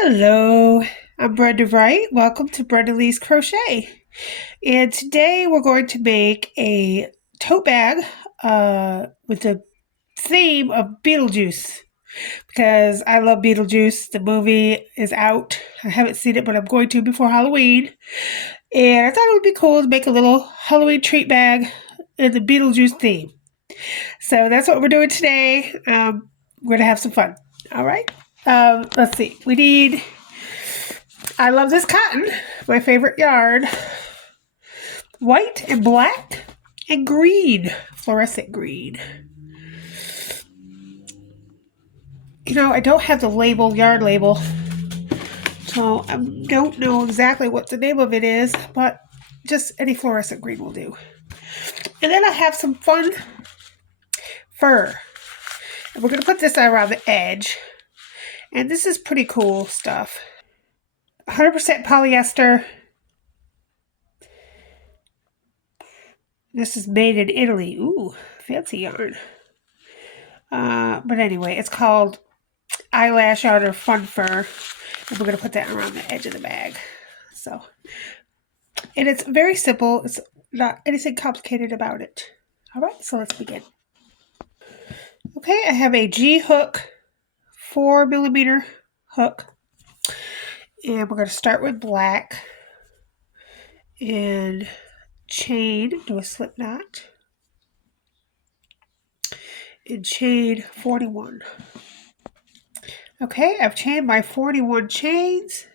Hello, I'm Brenda Wright. Welcome to Brenda Lee's Crochet. And today we're going to make a tote bag with the theme of Beetlejuice because I love Beetlejuice. The movie is out. I haven't seen it, but I'm going to before Halloween. And I thought it would be cool to make a little Halloween treat bag in the Beetlejuice theme. So that's what we're doing today. We're going to have some fun. All right. Let's see. I love this cotton, my favorite yarn. White and black and green, fluorescent green. You know, I don't have the yarn label, so I don't know exactly what the name of it is, but just any fluorescent green will do. And then I have some fun fur. And we're going to put this around the edge. And this is pretty cool stuff. 100% polyester. This is made in Italy. Ooh, fancy yarn. But anyway, it's called eyelash yarn or fun fur. And we're going to put that around the edge of the bag. So, and it's very simple. It's not anything complicated about it. All right, so let's begin. Okay, I have a G hook, 4mm hook. And we're going to start with black and chain, do a slip knot, and chain 41. Okay, I've chained my 41 chains,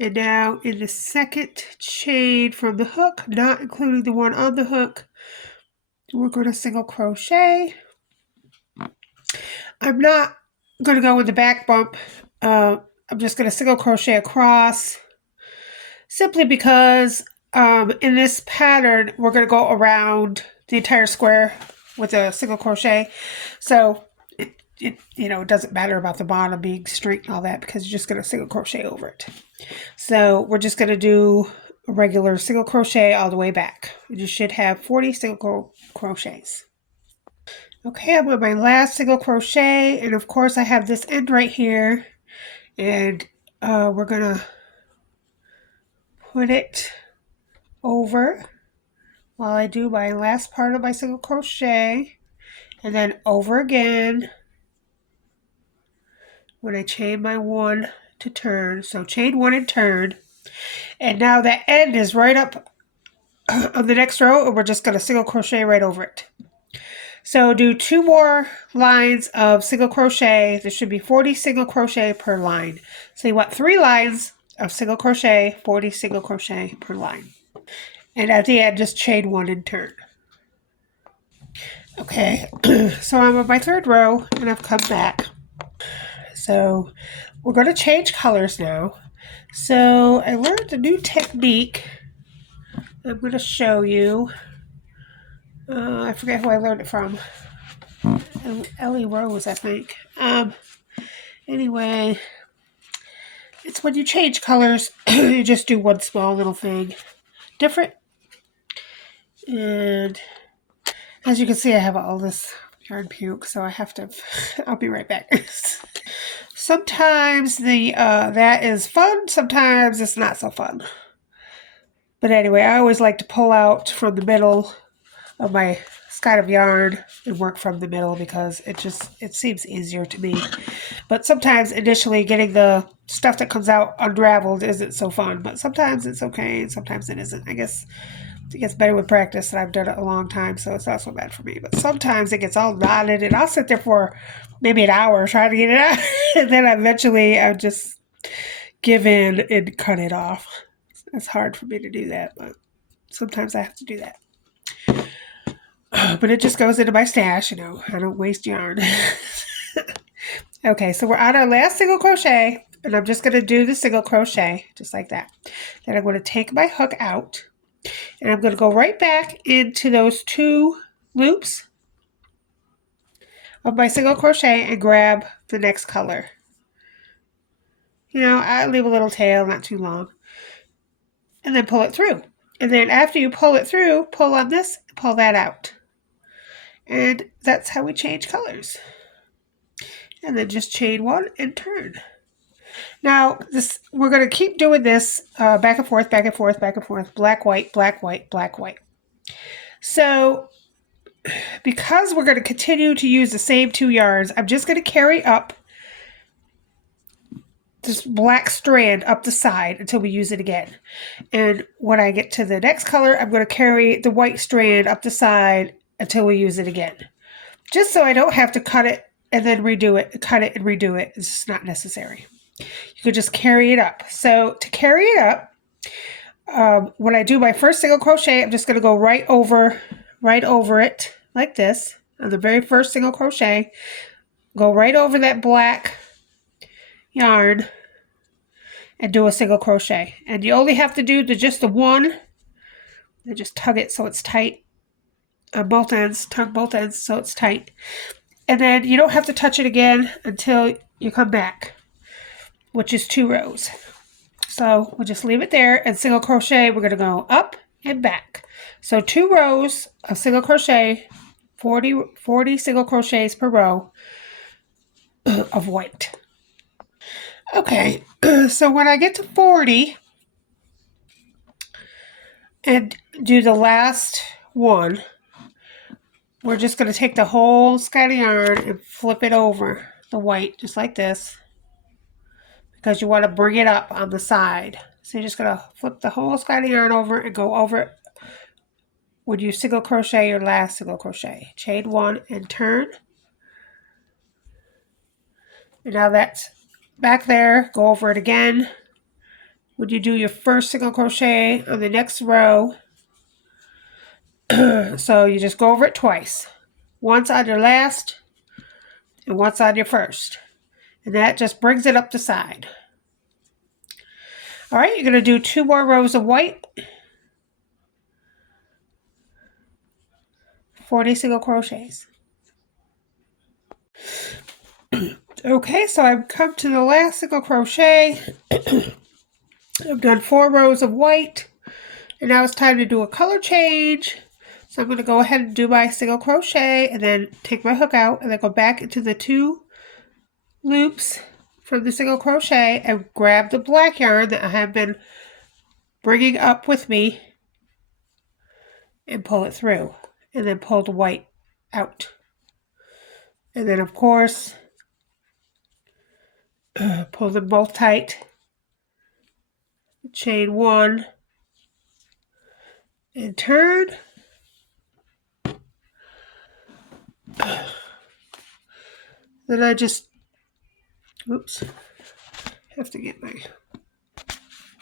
and now in the second chain from the hook, not including the one on the hook, we're going to single crochet. I'm not going to go with the back bump. I'm just going to single crochet across, simply because in this pattern, we're going to go around the entire square with a single crochet. So it doesn't matter about the bottom being straight and all that because you're just going to single crochet over it. So we're just going to do a regular single crochet all the way back. You should have 40 single crochets. Okay, I'm on my last single crochet, and of course I have this end right here, and we're going to put it over while I do my last part of my single crochet, and then over again when I chain my one to turn. So chain one and turn, and now that end is right up on the next row, and we're just going to single crochet right over it. So do 2 more lines of single crochet. There should be 40 single crochet per line. So you want 3 lines of single crochet, 40 single crochet per line. And at the end, just chain one and turn. Okay, so I'm on my 3rd row, and I've come back. So we're going to change colors now. So I learned a new technique I'm going to show you. I forget who I learned it from. Ellie Rose, I think. Anyway, it's when you change colors, you just do one small little thing different. And as you can see, I have all this yarn puke, so I have to, I'll be right back. Sometimes that is fun, sometimes it's not so fun. But anyway, I always like to pull out from the middle of my skein of yarn and work from the middle because it seems easier to me. But sometimes initially getting the stuff that comes out unraveled isn't so fun, but sometimes it's okay and sometimes it isn't. I guess it gets better with practice, and I've done it a long time, so it's not so bad for me. But sometimes it gets all knotted, and I'll sit there for maybe an hour trying to get it out, and then eventually I just give in and cut it off. It's hard for me to do that, but sometimes I have to do that. But it just goes into my stash, I don't waste yarn. Okay, so we're on our last single crochet, and I'm just going to do the single crochet, just like that. Then I'm going to take my hook out, and I'm going to go right back into those 2 loops of my single crochet and grab the next color. I leave a little tail, not too long, and then pull it through. And then after you pull it through, pull on this, pull that out. And that's how we change colors. And then just chain one and turn. Now, we're going to keep doing this back and forth, back and forth, back and forth, black, white, black, white, black, white. So, because we're going to continue to use the same 2 yarns, I'm just going to carry up this black strand up the side until we use it again. And when I get to the next color, I'm going to carry the white strand up the side until we use it again. Just so I don't have to cut it and then redo it, cut it and redo it. It's just not necessary. You could just carry it up. So to carry it up, when I do my first single crochet, I'm just going to go right over it like this on the very first single crochet. Go right over that black yarn and do a single crochet. And you only have to do just the one and just tug it so it's tight on both ends. Tug both ends so it's tight. And then you don't have to touch it again until you come back, which is 2 rows. So we'll just leave it there and single crochet. We're going to go up and back. So 2 rows of single crochet, 40 single crochets per row of white. Okay, so when I get to 40 and do the last one, we're just going to take the whole skein of yarn and flip it over the white just like this, because you want to bring it up on the side. So you're just going to flip the whole skein of yarn over and go over it when you single crochet your last single crochet. Chain 1 and turn. And now that's back there. Go over it again when you do your first single crochet on the next row. So you just go over it twice. Once on your last and once on your first. And that just brings it up the side. All right, you're going to do 2 more rows of white. 40 single crochets. Okay, so I've come to the last single crochet. I've done 4 rows of white. And now it's time to do a color change. So I'm going to go ahead and do my single crochet and then take my hook out and then go back into the 2 loops from the single crochet and grab the black yarn that I have been bringing up with me and pull it through and then pull the white out. And then of course pull them both tight, chain 1 and turn. Then I just, oops, have to get my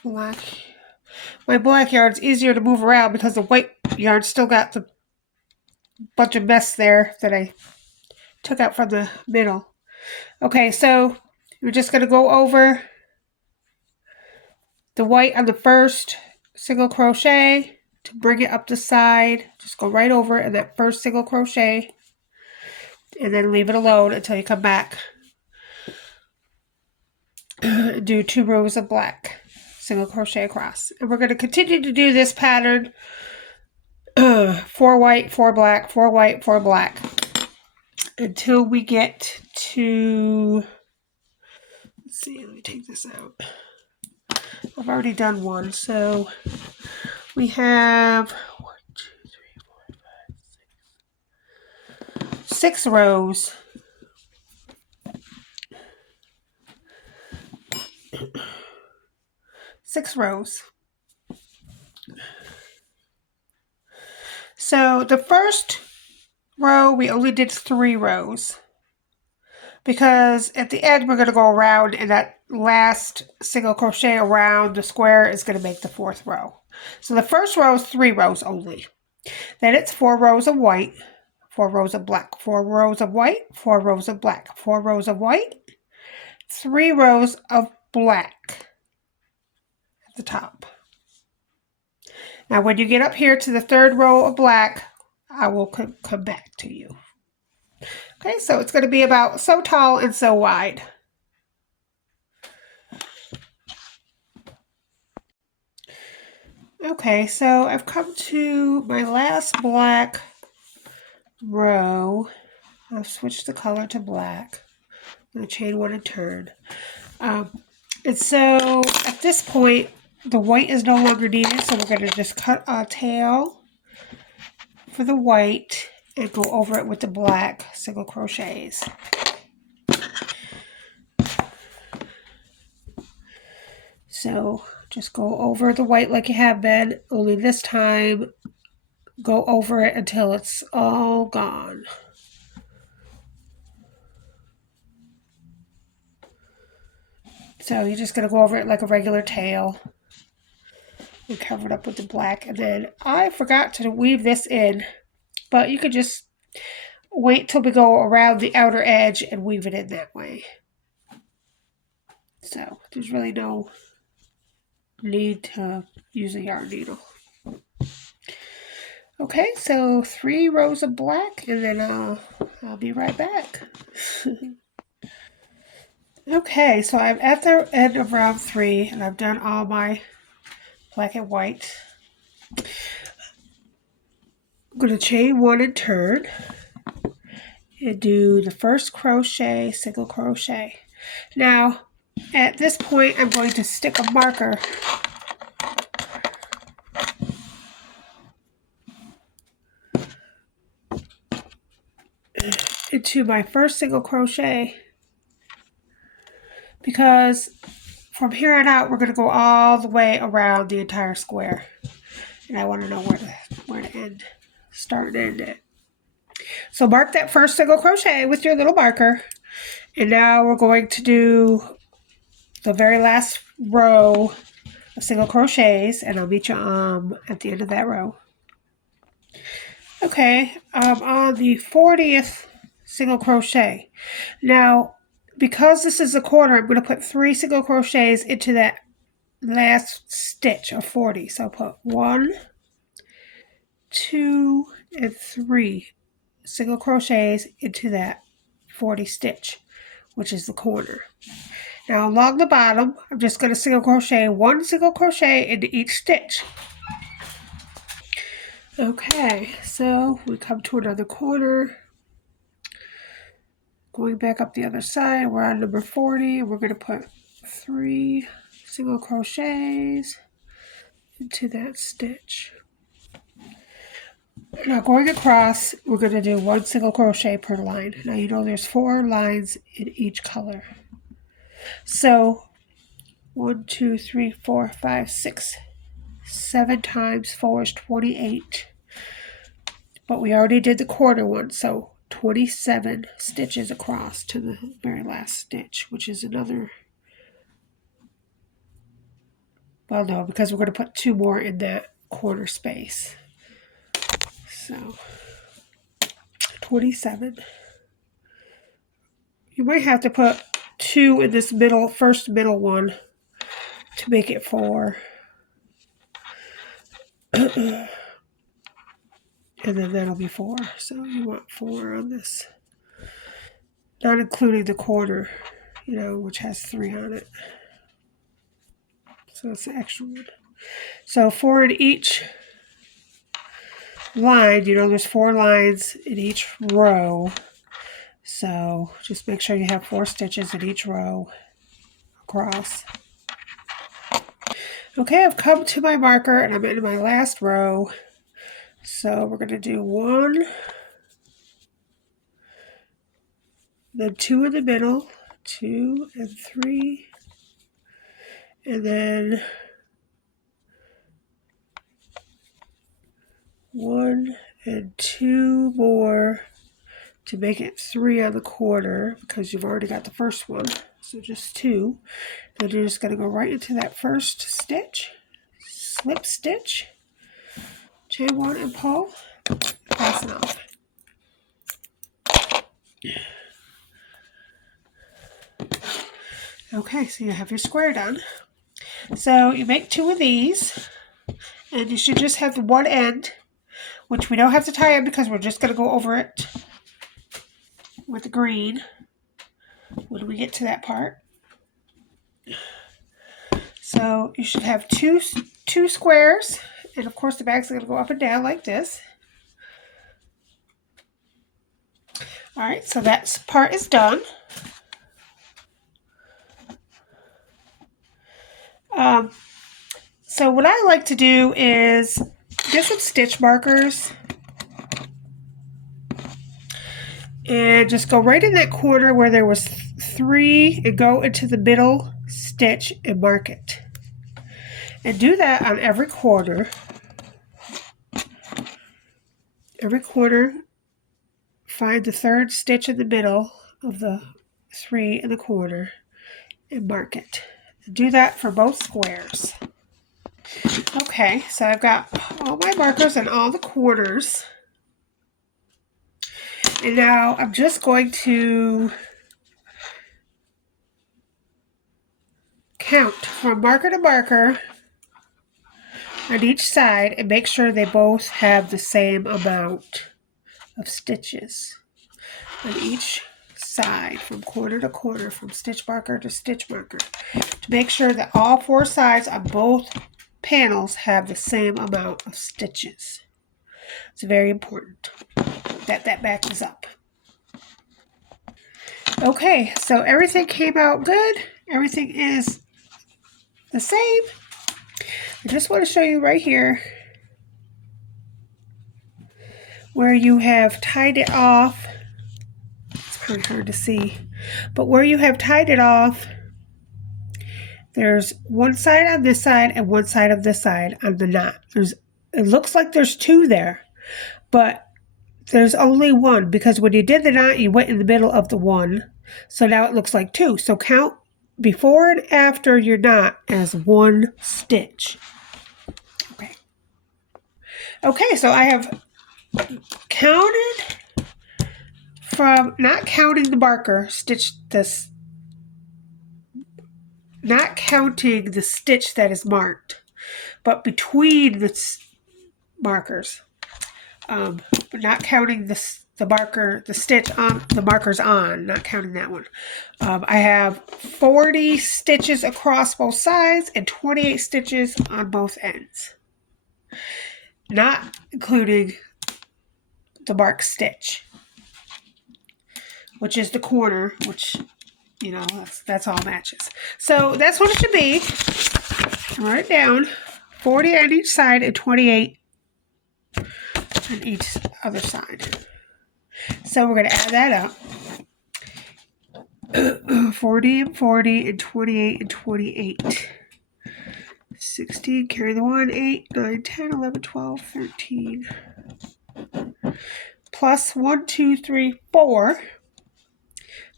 black yarn's easier to move around because the white yarn still got the bunch of mess there that I took out from the middle. Okay, so we're just going to go over the white on the first single crochet to bring it up the side. Just go right over it in that first single crochet and then leave it alone until you come back. Do 2 rows of black single crochet across. And we're going to continue to do this pattern 4 white, 4 black, 4 white, 4 black until we get to, let's see, let me take this out. I've already done one, so we have 1, 2, 3, 4, 5, 6 rows. 6 rows. So the first row we only did 3 rows because at the end we're going to go around and that last single crochet around the square is going to make the 4th row. So the first row is 3 rows only. Then it's 4 rows of white, 4 rows of black, 4 rows of white, 4 rows of black, 4 rows of white, 3 rows of black at the top. Now when you get up here to the 3rd row of black, I will come back to you. Okay, so it's going to be about so tall and so wide. Okay, so I've come to my last black row. I've switched the color to black. I'm going to chain 1 and turn. And so at this point, the white is no longer needed, so we're going to just cut a tail for the white and go over it with the black single crochets. So just go over the white like you have been, only this time go over it until it's all gone. So you're just going to go over it like a regular tail and cover it up with the black. And then I forgot to weave this in, but you could just wait till we go around the outer edge and weave it in that way. So there's really no need to use a yarn needle. Okay, so 3 rows of black, and then I'll be right back. Okay, so I'm at the end of round 3, and I've done all my black and white. I'm going to chain 1 and turn, and do the first crochet, single crochet. Now, at this point, I'm going to stick a marker into my first single crochet, because from here on out we're going to go all the way around the entire square, and I want to know where to end, start and end it. So mark that first single crochet with your little marker, and now we're going to do the very last row of single crochets, and I'll meet you at the end of that row. Okay, on the 40th single crochet. Now, because this is a corner, I'm going to put 3 single crochets into that last stitch of 40. So I'll put 1, 2, and 3 single crochets into that 40 stitch, which is the corner. Now along the bottom, I'm just going to single crochet 1 single crochet into each stitch. Okay, so we come to another corner. Going back up the other side, we're on number 40. We're going to put 3 single crochets into that stitch. Now going across, we're going to do 1 single crochet per line. Now you know there's 4 lines in each color. So 1, 2, 3, 4, 5, 6, 7 times 4 is 28. But we already did the corner one, so 27 stitches across to the very last stitch, which is another, well, no, because we're going to put 2 more in that corner space. So 27. You might have to put 2 in this first middle one to make it 4. And then that'll be 4. So you want 4 on this. Not including the corner, which has 3 on it. So it's the extra one. So 4 in each line. There's 4 lines in each row. So just make sure you have 4 stitches in each row across. Okay, I've come to my marker and I'm in my last row. So we're going to do 1, then 2 in the middle, 2 and 3, and then 1 and 2 more to make it 3 on the corner, because you've already got the first one. So just 2. Then you're just going to go right into that first stitch, slip stitch, chain 1 and pull, pass it off. Okay, so you have your square done. So you make 2 of these, and you should just have the one end, which we don't have to tie in because we're just going to go over it with the green when we get to that part. So you should have two squares, and of course the bags are going to go up and down like this. Alright, so that part is done. So what I like to do is get some stitch markers and just go right in that corner where there was 3 and go into the middle stitch and mark it. And do that on every corner. Every corner, find the 3rd stitch in the middle of the 3 in the corner and mark it. Do that for both squares. Okay, so I've got all my markers in all the corners. And now I'm just going to count from marker to marker on each side and make sure they both have the same amount of stitches on each side, from corner to corner, from stitch marker to stitch marker, to make sure that all 4 sides on both panels have the same amount of stitches. It's very important that that matches up. Okay, so everything came out good. Everything is the same. I just want to show you right here where you have tied it off. It's kind of hard to see, but where you have tied it off, there's one side on this side and one side of this side on the knot. It looks like there's 2 there, but there's only 1 because when you did the knot, you went in the middle of the 1. So now it looks like 2. So count before and after your knot as 1 stitch. Okay, so I have counted from, not counting the marker, not counting the stitch that is marked, but between the markers, but not counting the marker, the stitch on the markers on, not counting that one. I have 40 stitches across both sides and 28 stitches on both ends, not including the marked stitch, which is the corner, which, you know, that's all matches. So that's what it should be. Write it down. 40 on each side and 28 on each other side. So we're going to add that up. 40 and 40 and 28 and 28. 16, carry the 1, 8, 9, 10, 11, 12, 13. Plus 1, 2, 3, 4.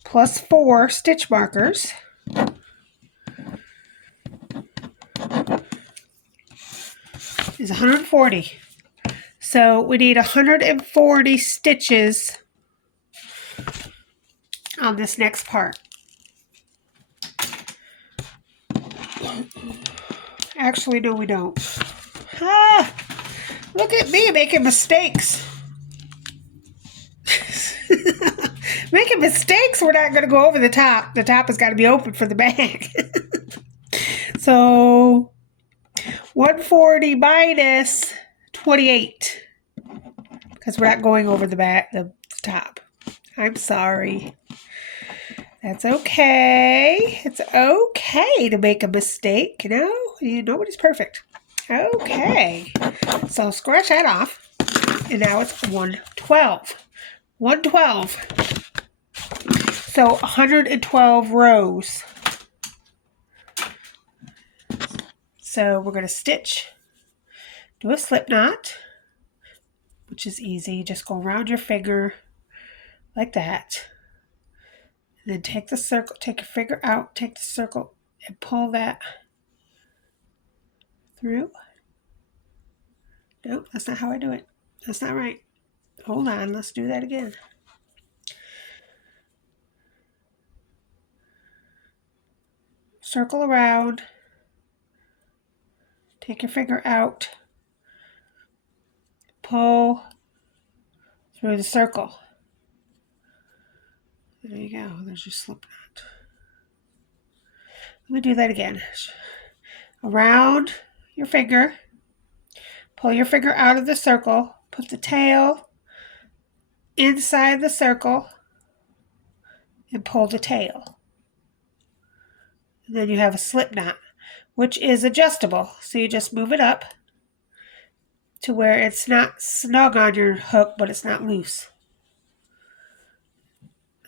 Plus 4 stitch markers. Is 140. So we need 140 stitches on this next part. Actually, no, we don't. Ah, look at me making mistakes. Making mistakes, we're not going to go over the top. The top has got to be open for the bag. So 140 minus 28, because we're not going over the back, the top. I'm sorry. That's okay. It's okay to make a mistake, you know? Nobody's perfect. Okay. So scratch that off. And now it's 112. 112. So 112 rows. So we're going to stitch, do a slip knot, which is easy. Just go around your finger like that. And then take the circle, take your finger out, take the circle, and pull that through. Nope, that's not how I do it. That's not right. Hold on, let's do that again. Circle around. Take your finger out. Pull through the circle. There you go. There's your slip knot. Let me do that again. Around your finger. Pull your finger out of the circle. Put the tail inside the circle. And pull the tail. And then you have a slip knot. which is adjustable. So you just move it up to where it's not snug on your hook, but it's not loose.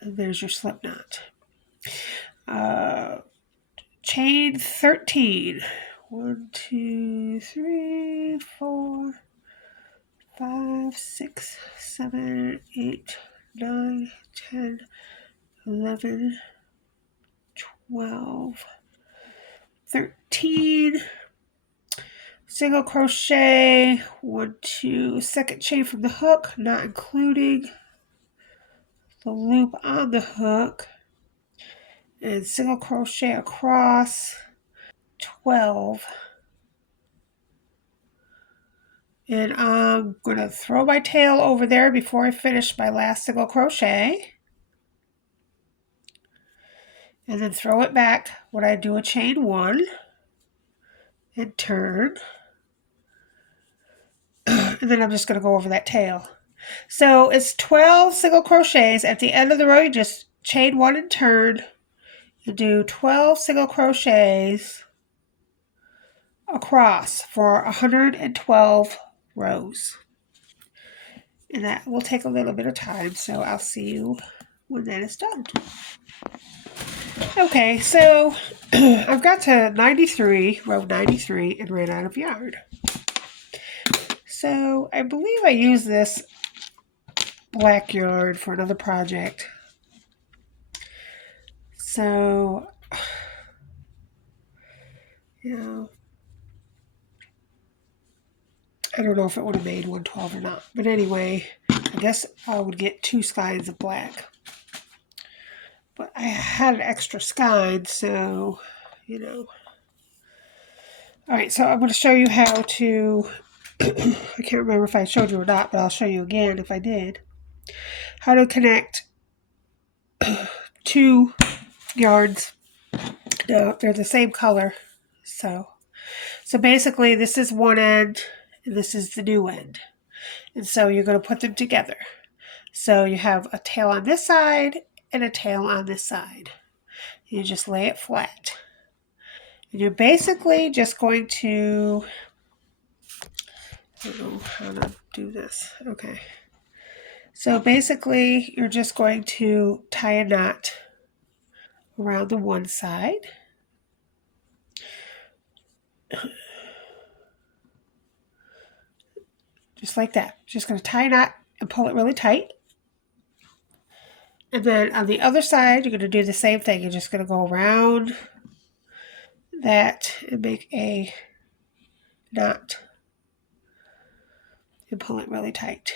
And there's your slip knot. Chain 13. 1, 2, 3, 4, 5, 6, 7, 8, 9, 10, 11, 12, 13. Single crochet, 1, 2, second chain from the hook, not including the loop on the hook, and single crochet across, 12. And I'm going to throw my tail over there before I finish my last single crochet. And then throw it back when I do a chain 1 and turn. And then I'm just going to go over that tail. So it's 12 single crochets. At the end of the row, you just chain 1 and turn. You do 12 single crochets across for 112 rows. And that will take a little bit of time, so I'll see you when that is done. Okay, so I've got to 93, row 93, and ran out of yarn. So I believe I used this black yarn for another project. So, I don't know if it would have made 112 or not. But anyway, I guess I would get 2 skeins of black. But I had an extra skein, so, Alright, so I'm going to show you how to, I can't remember if I showed you or not, but I'll show you again if I did. How to connect 2 yarns. No, they're the same color. So basically this is one end and this is the new end. And so you're going to put them together. So you have a tail on this side and a tail on this side. You just lay it flat. And you're basically just going to, I don't know how to do this. Okay. So basically you're just going to tie a knot around the one side. Just like that. Just going to tie a knot and pull it really tight. And then on the other side, you're going to do the same thing. You're just going to go around that and make a knot and pull it really tight.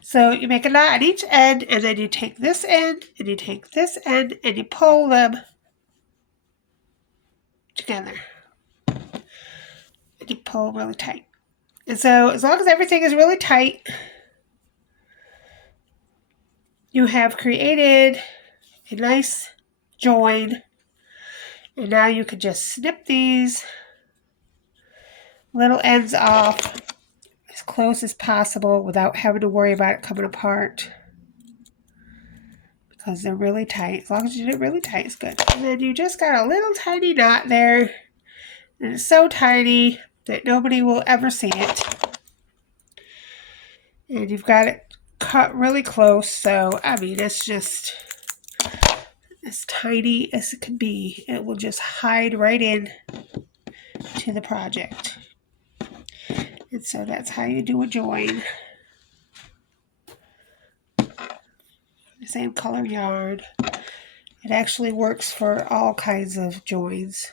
So you make a knot at each end, and then you take this end and you take this end and you pull them together. And you pull really tight. And so as long as everything is really tight, you have created a nice join. And now you can just snip these little ends off as close as possible without having to worry about it coming apart. Because they're really tight. As long as you do it really tight, it's good. And then you just got a little tiny knot there. And it's so tiny that nobody will ever see it. And you've got it cut really close. So, I mean, it's just as tiny as it can be. It will just hide right in to the project. And so that's how you do a join. The same color yarn. It actually works for all kinds of joins.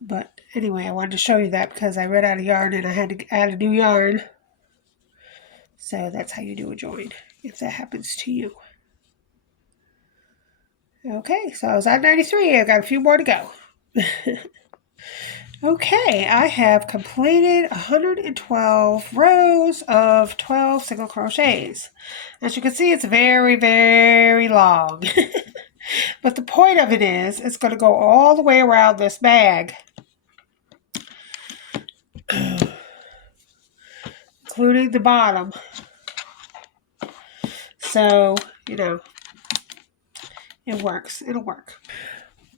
But anyway, I wanted to show you that because I ran out of yarn and I had to add a new yarn. So that's how you do a join, if that happens to you. Okay, so I was on 93. I've got a few more to go. Okay, I have completed 112 rows of 12 single crochets. As you can see, it's very, very long. But the point of it is, it's going to go all the way around this bag. Including the bottom. So, it works. It'll work.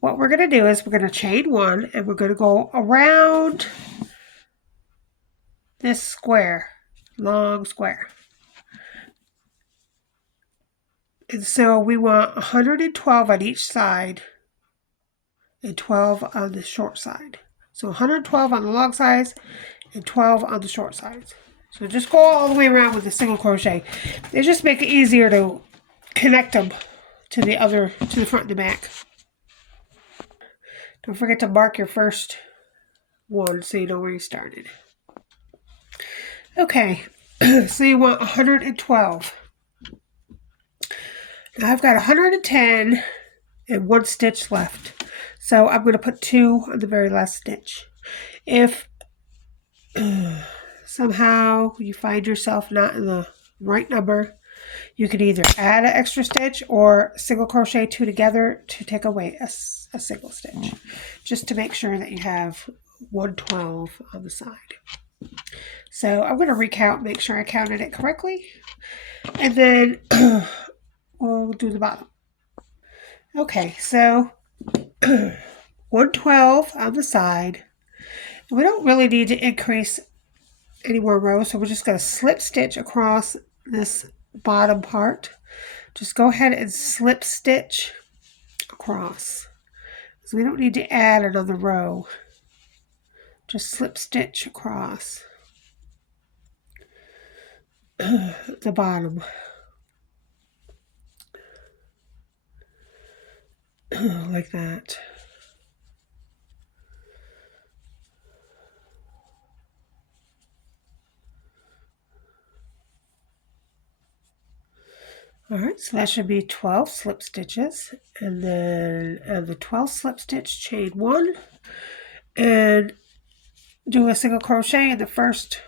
What we're going to do is we're going to chain 1 and we're going to go around this square, long square. And so we want 112 on each side and 12 on the short side. So 112 on the long sides and 12 on the short sides. So just go all the way around with a single crochet. It just makes it easier to connect them to the front and the back. Don't forget to mark your first one so you know where you started. Okay, so you want 112. Now I've got 110 and 1 stitch left. So I'm going to put 2 on the very last stitch. If somehow you find yourself not in the right number, you could either add an extra stitch or single crochet 2 together to take away a single stitch, just to make sure that you have 112 on the side. So I'm going to recount, make sure I counted it correctly, and then we'll do the bottom. Okay, so 112 on the side. We don't really need to increase any more rows, so we're just going to slip stitch across this bottom part. Just go ahead and slip stitch across. So we don't need to add another row. Just slip stitch across the bottom. Like that. Alright, so that should be 12 slip stitches, and then the 12 slip stitch, chain 1 and do a single crochet in the first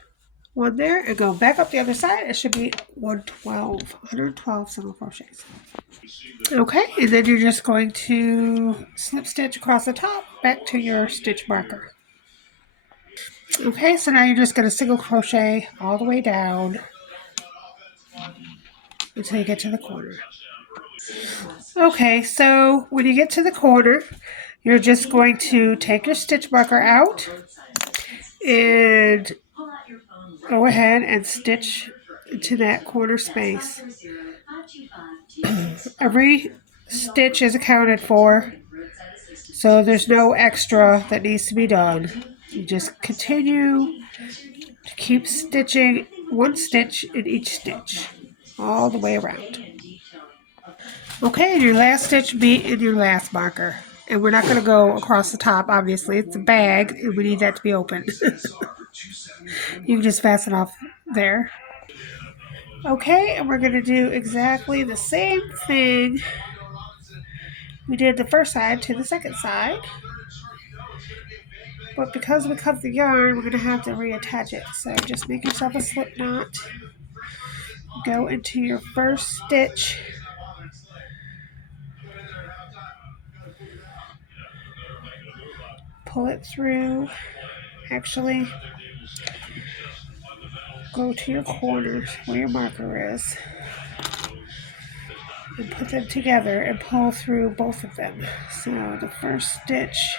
one there and go back up the other side. It should be 112 single crochets. Okay, and then you're just going to slip stitch across the top back to your stitch marker. Okay, so now you're just going to single crochet all the way down until you get to the corner. Okay, so when you get to the corner, you're just going to take your stitch marker out and go ahead and stitch into that corner space. Every stitch is accounted for, so there's no extra that needs to be done. You just continue to keep stitching 1 stitch in each stitch all the way around. Okay, and your last stitch be in your last marker. And we're not going to go across the top, obviously. It's a bag, and we need that to be open. You can just fasten off there. Okay, and we're going to do exactly the same thing we did the first side to the second side. But because we cut the yarn, we're going to have to reattach it. So just make yourself a slip knot. Go into your first stitch. Pull it through. Actually, go to your corners where your marker is and put them together and pull through both of them. So the first stitch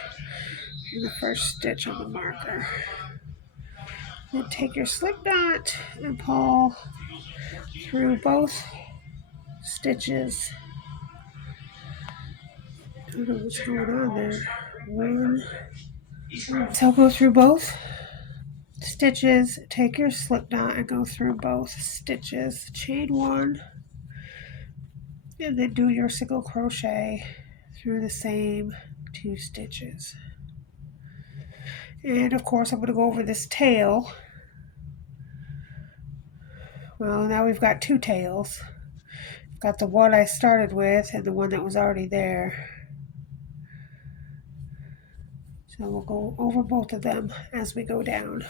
and the first stitch on the marker. Then take your slip knot and pull through both stitches. I don't know what's going on there. One. So go through both stitches, take your slip knot and go through both stitches, chain 1, and then do your single crochet through the same 2 stitches. And of course I'm going to go over this tail. Well, now we've got 2 tails. I've got the one I started with and the one that was already there. So we'll go over both of them as we go down.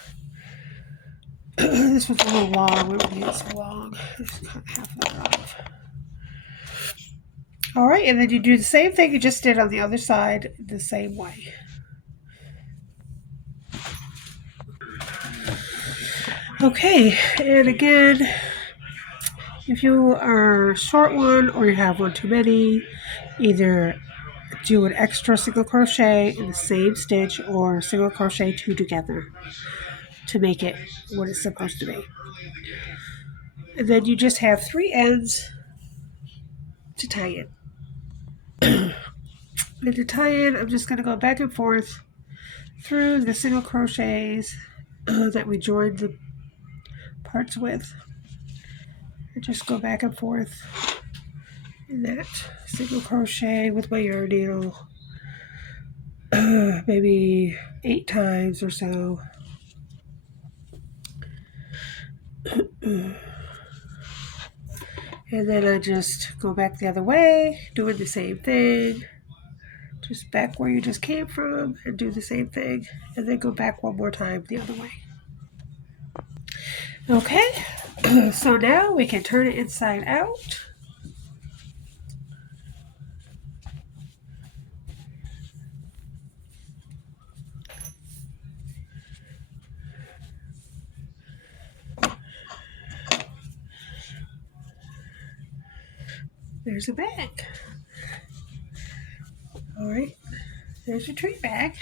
This one's a little long. We don't need it so long. Just cut half of that off. Alright, and then you do the same thing you just did on the other side the same way. Okay, and again, If you are a short one or you have one too many, either do an extra single crochet in the same stitch or single crochet two together to make it what it's supposed to be. And then you just have 3 ends to tie in. And to tie in, I'm just going to go back and forth through the single crochets that we joined the parts with. And just go back and forth in that single crochet with my yarn needle maybe 8 times or so. And then I just go back the other way, doing the same thing. Just back where you just came from and do the same thing. And then go back one more time the other way. Okay, so now we can turn it inside out. There's a bag. All right, there's your treat bag.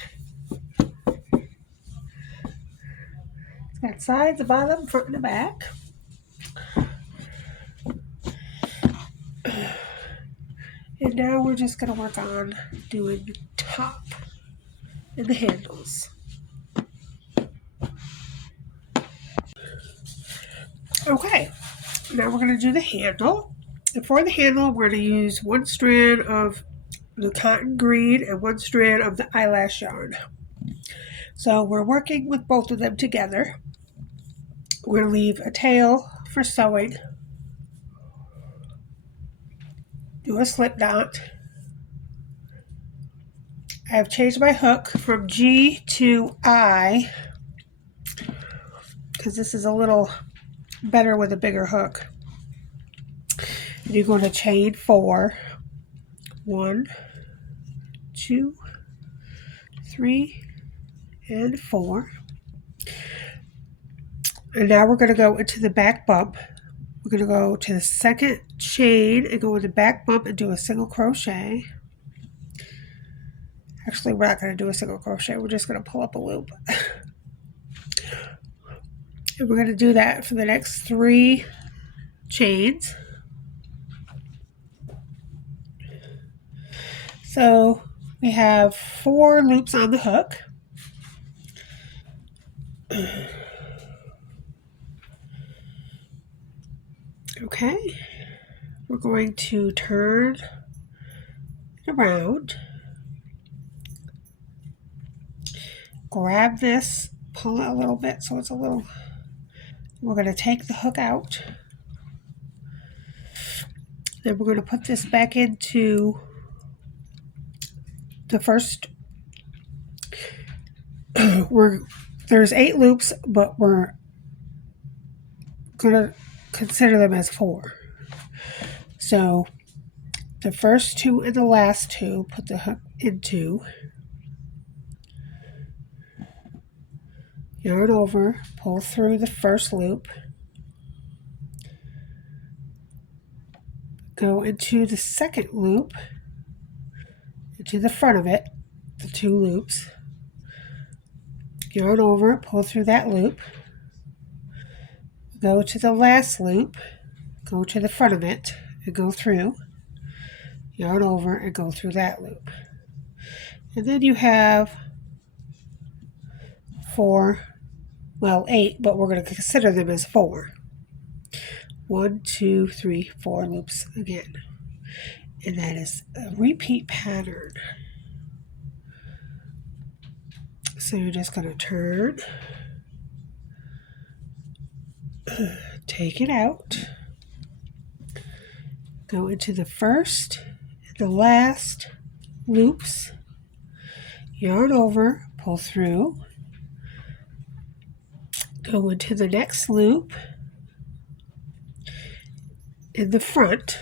It's got sides, the bottom, front, and the back. And now we're just going to work on doing the top and the handles. Okay, now we're going to do the handle. And for the handle, we're going to use 1 strand of the cotton green and 1 strand of the eyelash yarn. So we're working with both of them together. We're going to leave a tail for sewing. Do a slip knot. I have changed my hook from G to I because this is a little better with a bigger hook. And you're going to chain 4. 1, 2, 3, and 4. And now we're going to go into the back bump. We're going to go to the second chain and go in the back bump and do a single crochet. Actually, we're not going to do a single crochet. We're just going to pull up a loop. And we're going to do that for the next 3 chains. So we have 4 loops on the hook. Okay, we're going to turn it around, grab this, pull it a little bit so it's a little, we're going to take the hook out, then we're going to put this back into the first, there's 8 loops, but we're going to consider them as 4. So the first 2 and the last 2, put the hook into, yarn over, pull through the first loop, go into the second loop, into the front of it, the 2 loops, yarn over, pull through that loop, go to the last loop, go to the front of it, and go through, yarn over, and go through that loop. And then you have 4, well 8, but we're going to consider them as 4. 1, 2, 3, 4 loops again. And that is a repeat pattern. So you're just going to turn, take it out, go into the first and the last loops, yarn over, pull through, go into the next loop in the front.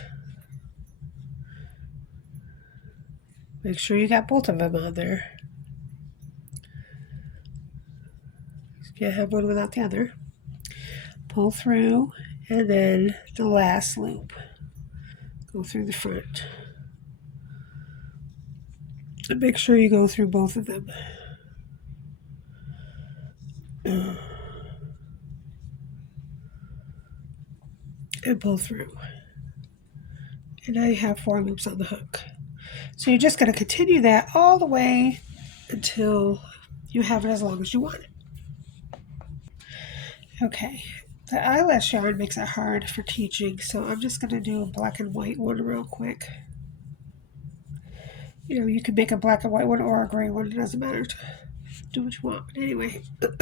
Make sure you got both of them on there. You can't have one without the other. Pull through and then the last loop. Go through the front. And make sure you go through both of them. And pull through. And now you have 4 loops on the hook. So you're just going to continue that all the way until you have it as long as you want it. Okay, the eyelash yarn makes it hard for teaching, so I'm just going to do a black and white one real quick. You know, you can make a black and white one or a gray one, it doesn't matter. Do what you want. But anyway, I'm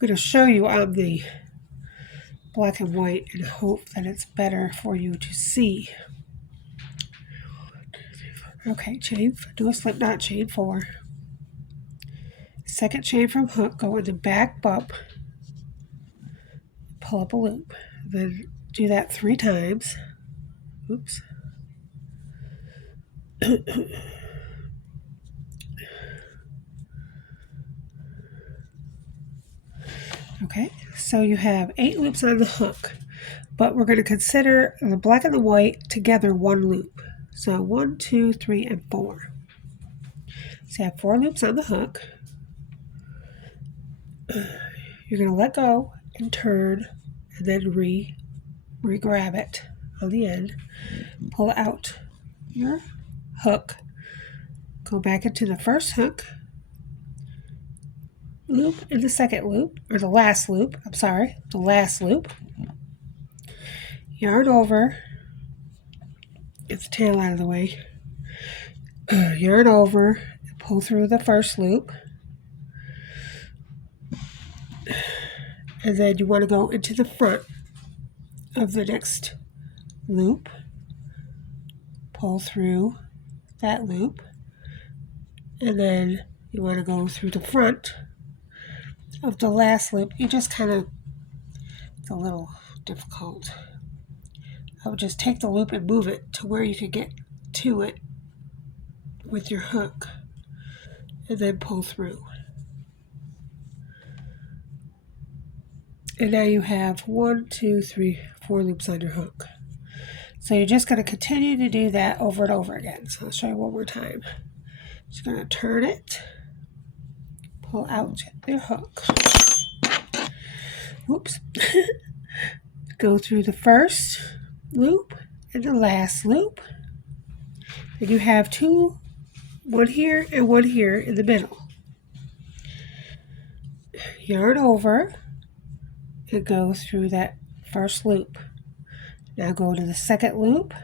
going to show you on the black and white and hope that it's better for you to see. Okay, do a slip knot, chain 4. Second chain from hook, go in the back bump, pull up a loop. Then do that 3 times. Oops. Okay, so you have 8 loops on the hook, but we're going to consider the black and the white together 1 loop. So 1, 2, 3, and 4. So you have 4 loops on the hook. You're going to let go and turn, and then re-grab it on the end. Pull out your hook. Go back into the first hook. Loop in the second loop, or the last loop, the last loop. Yarn over, get the tail out of the way, yarn over, and pull through the first loop, and then you want to go into the front of the next loop, pull through that loop, and then you want to go through the front of the last loop. You just kind of, it's a little difficult. I would just take the loop and move it to where you can get to it with your hook, and then pull through. And now you have 1, 2, 3, 4 loops on your hook. So you're just going to continue to do that over and over again. So I'll show you one more time. Just going to turn it, pull out your hook. Oops. Go through the first loop and the last loop. And you have 2, one here and one here in the middle. Yarn over and go through that first loop. Now go to the second loop,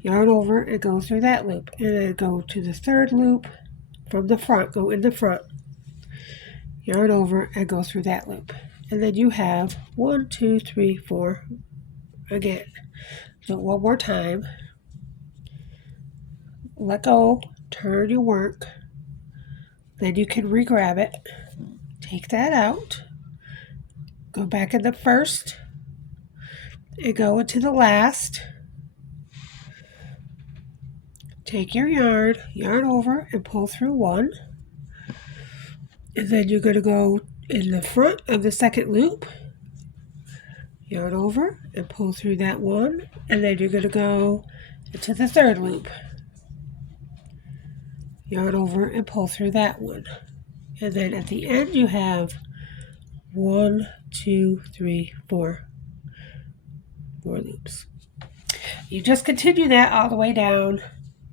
yarn over and go through that loop, and then go to the third loop from the front, go in the front, yarn over and go through that loop. And then you have 1, 2, 3, 4 again. So one more time. Let go, turn your work, then you can re-grab it, take that out, go back in the first, and go into the last. Take your yarn over and pull through 1. And then you're going to go in the front of the second loop, yarn over and pull through that 1. And then you're going to go into the third loop, yarn over and pull through that 1. And then at the end you have 1, 2, 3, 4 more loops. You just continue that all the way down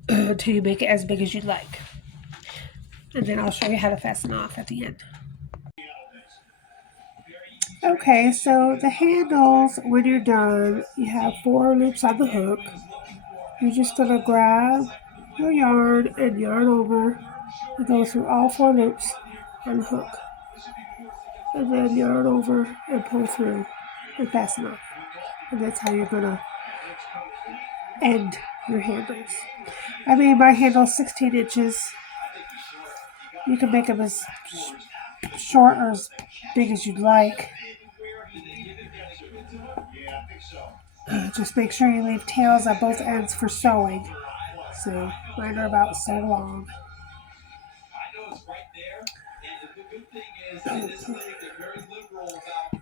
until you make it as big as you'd like. And then I'll show you how to fasten off at the end. Okay, so the handles, when you're done, you have 4 loops on the hook. You're just going to grab your yarn and yarn over and go through all 4 loops on the hook. And then yarn over and pull through and fasten off. And that's how you're going to end your handles. I mean, my handle's 16 inches. You can make them as short or as big as you'd like. Just make sure you leave tails on both ends for sewing. So mine are about so long.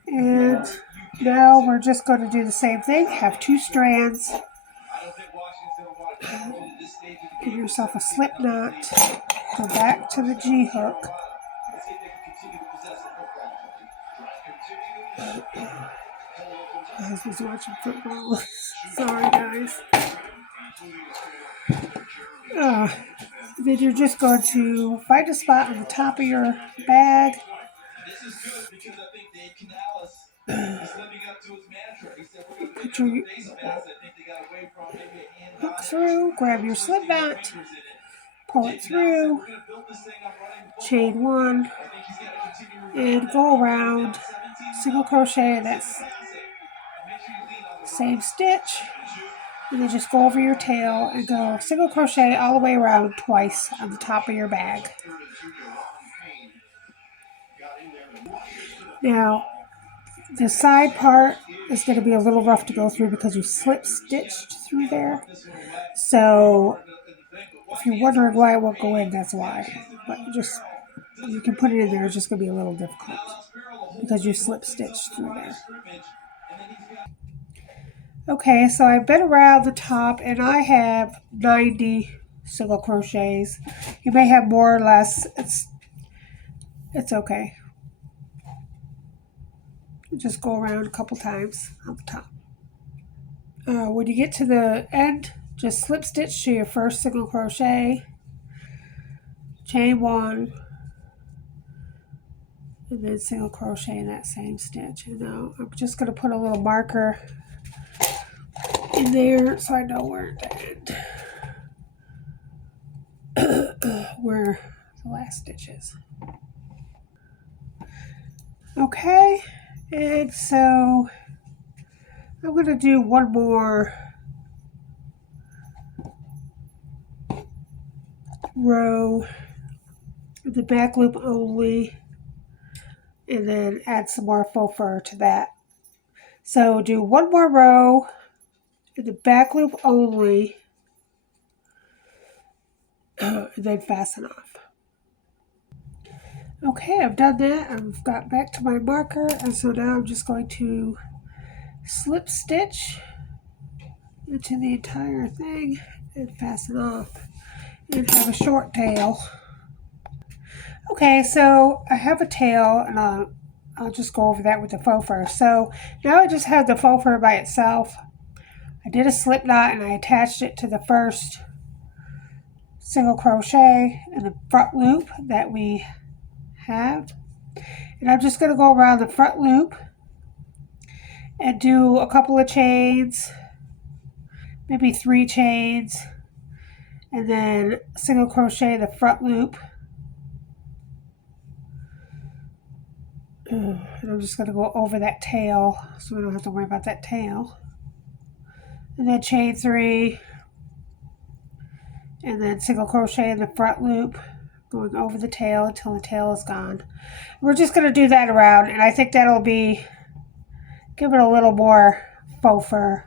And Now we're just going to do the same thing. Have 2 strands. Give yourself a slip knot. Go back to the G hook. My husband's watching football. Sorry, guys. Then you're just going to find a spot on the top of your bag. Put your hook through, grab your slip knot, pull it through, chain 1, and go around, single crochet that same stitch, and then just go over your tail and go single crochet all the way around twice on the top of your bag. Now, the side part is going to be a little rough to go through because you slip stitched through there. So if you're wondering why it won't go in, that's why. But you can put it in there. It's just going to be a little difficult because you slip stitched through there. Okay, so I've been around the top and I have 90 single crochets. You may have more or less. It's okay. Just go around a couple times on the top. When you get to the end, just slip stitch to your first single crochet, chain 1, and then single crochet in that same stitch. And now I'm just going to put a little marker in there so I know where to end, where the last stitch is. Okay, and so I'm going to do one more row with the back loop only, and then add some more faux fur to that. So do one more row in the back loop only, and then fasten off. Okay, I've done that. I've got back to my marker, and so now I'm just going to slip stitch into the entire thing and fasten off and have a short tail. Okay, so I have a tail, and I'll just go over that with the faux fur. So now I just have the faux fur by itself. I did a slip knot and I attached it to the first single crochet in the front loop that we have. And I'm just going to go around the front loop and do a couple of chains, maybe 3 chains, and then single crochet the front loop. And I'm just going to go over that tail so we don't have to worry about that tail. And then chain 3, and then single crochet in the front loop, going over the tail until the tail is gone. We're just going to do that around, and I think that'll give it a little more faux fur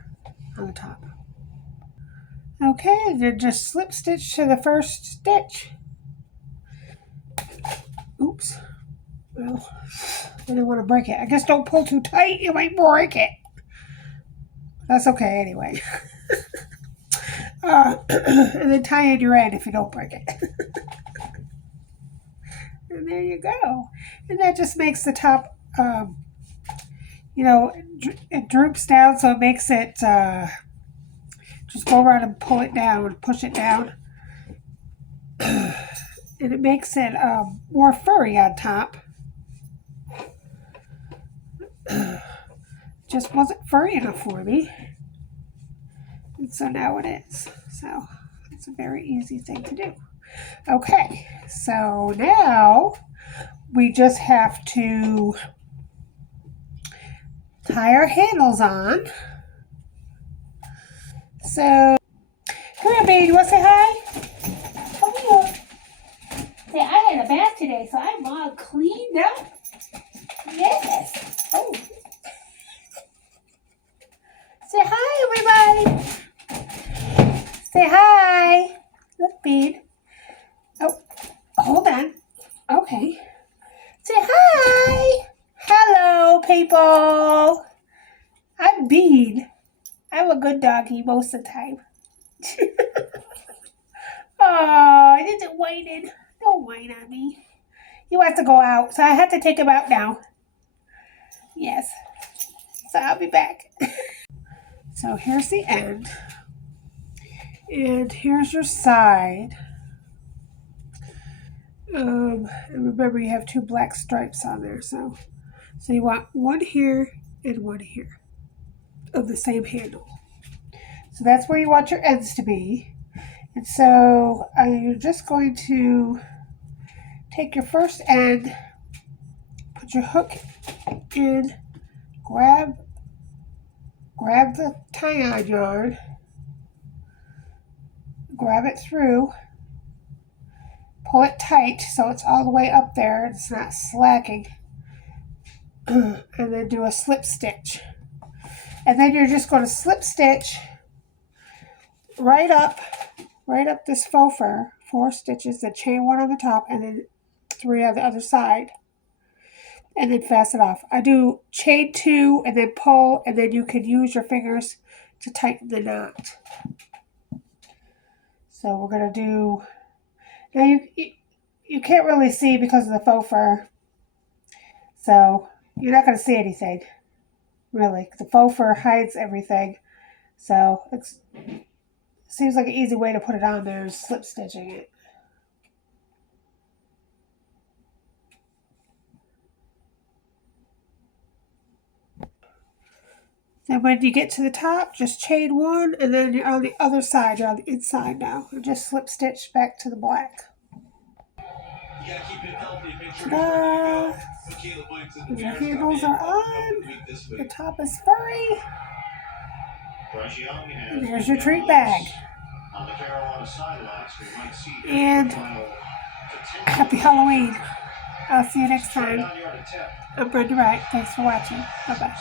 on the top. Okay, then just slip stitch to the first stitch. Oops. Well, I didn't want to break it. I guess don't pull too tight, you might break it. That's okay anyway. And then tie in your end if you don't break it. And there you go. And that just makes the top, it droops down, so it makes it, just go around and pull it down and push it down. And it makes it more furry on top. Just wasn't furry enough for me. And so now it is. So it's a very easy thing to do. Okay, so now we just have to tie our handles on. So, come here, baby. You want to say hi? Come here. Say, I had a bath today, so I'm all cleaned up. Yes. Oh. Say hi, everybody. Say hi. Look, Bead. Oh, hold on. Okay. Say hi. Hello, people. I'm mean. I'm a good doggy most of the time. Oh, it isn't whining. Don't whine on me. He wants to go out, so I have to take him out now. Yes. So I'll be back. So here's the end. And here's your side. And remember you have 2 black stripes on there, so you want one here and one here of the same handle. So that's where you want your ends to be. And so you're just going to take your first end, put your hook in, grab the tie-on yarn, grab it through, pull it tight so it's all the way up there, it's not slacking, and then do a slip stitch. And then you're just going to slip stitch right up this faux fur, 4 stitches, then chain 1 on the top and then 3 on the other side, and then fasten off. I do chain 2 and then pull, and then you can use your fingers to tighten the knot. So we're going to do, now you can't really see because of the faux fur, so you're not going to see anything, really. The faux fur hides everything, so it seems like an easy way to put it on there is slip stitching it. Then when you get to the top, just chain 1, and then you're on the other side, you're on the inside now, and just slip stitch back to the black. Ta-da! Your handles are on, the top is furry, and there's your treat bag. And happy Halloween. I'll see you next time. I'm Brenda Wright. Thanks for watching. Bye-bye.